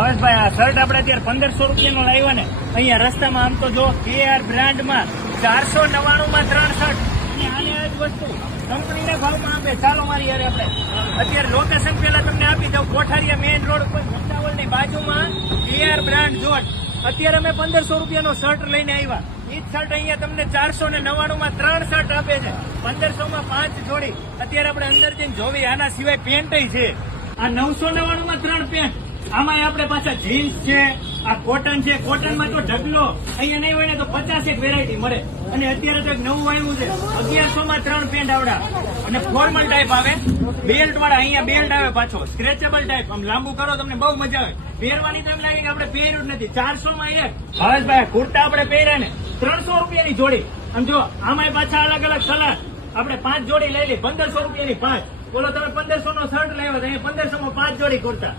ભાવેશભાઈ, આ શર્ટ આપણે અત્યારે 1500 રૂપિયાનો લાવ્યા ને. અહીંયા રસ્તામાં આમ તો જો KR બ્રાન્ડમાં 499 માં 3 શર્ટ. આને આ જ વસ્તુ કંપનીના ભાવમાં આપે. ચાલો મારી યાર આપણે અત્યારે લોકેશન પેલા તમને આપી દઉં. કોઠારીયા મેઇન રોડ ઉપર ભંડાવલની બાજુમાં KR બ્રાન્ડ જોટ. અત્યારે અમે 1500 રૂપિયાનો શર્ટ લઈને આવ્યા. એ જ શર્ટ અહીંયા તમને 499 માં 3 શર્ટ આપે છે. 1500 માં 5 જોડી. અત્યારે આપણે અંદર જઈને જોવી. આના સિવાય પેન્ટ છે. આ 999 માં 3 પેન્ટ. આમાં આપણે પાછા જીન્સ છે, આ કોટન છે. કોટનમાં તો ઢગલો અહીંયા નહીં હોય ને તો 50 વેરાયટી મળે. અને અત્યારે તો એક નવું આવ્યું છે 1100 માં 3 પેન્ટ આવડા. અને ફોર્મલ ટાઈપ આવે, બેલ્ટ વાળા. અહીંયા બેલ્ટ આવે પાછો સ્ક્રેચેબલ ટાઈપ. આમ લાંબુ કરો તમને બહુ મજા આવે. પહેરવાની તો એમ લાગે કે આપણે પહેર્યું જ નથી. 400 માં એક. ભાવેશભાઈ, કુર્તા આપણે પહેર્યા ને 300 રૂપિયાની જોડી. આમ જો આમાં પાછા અલગ અલગ કલર. આપણે 5 જોડી લઈ લઈ 1500 રૂપિયાની 5. બોલો તમે 1500 નો શર્ટ લેવા તો અહીંયા 1500 માં 5 જોડી કુર્તા.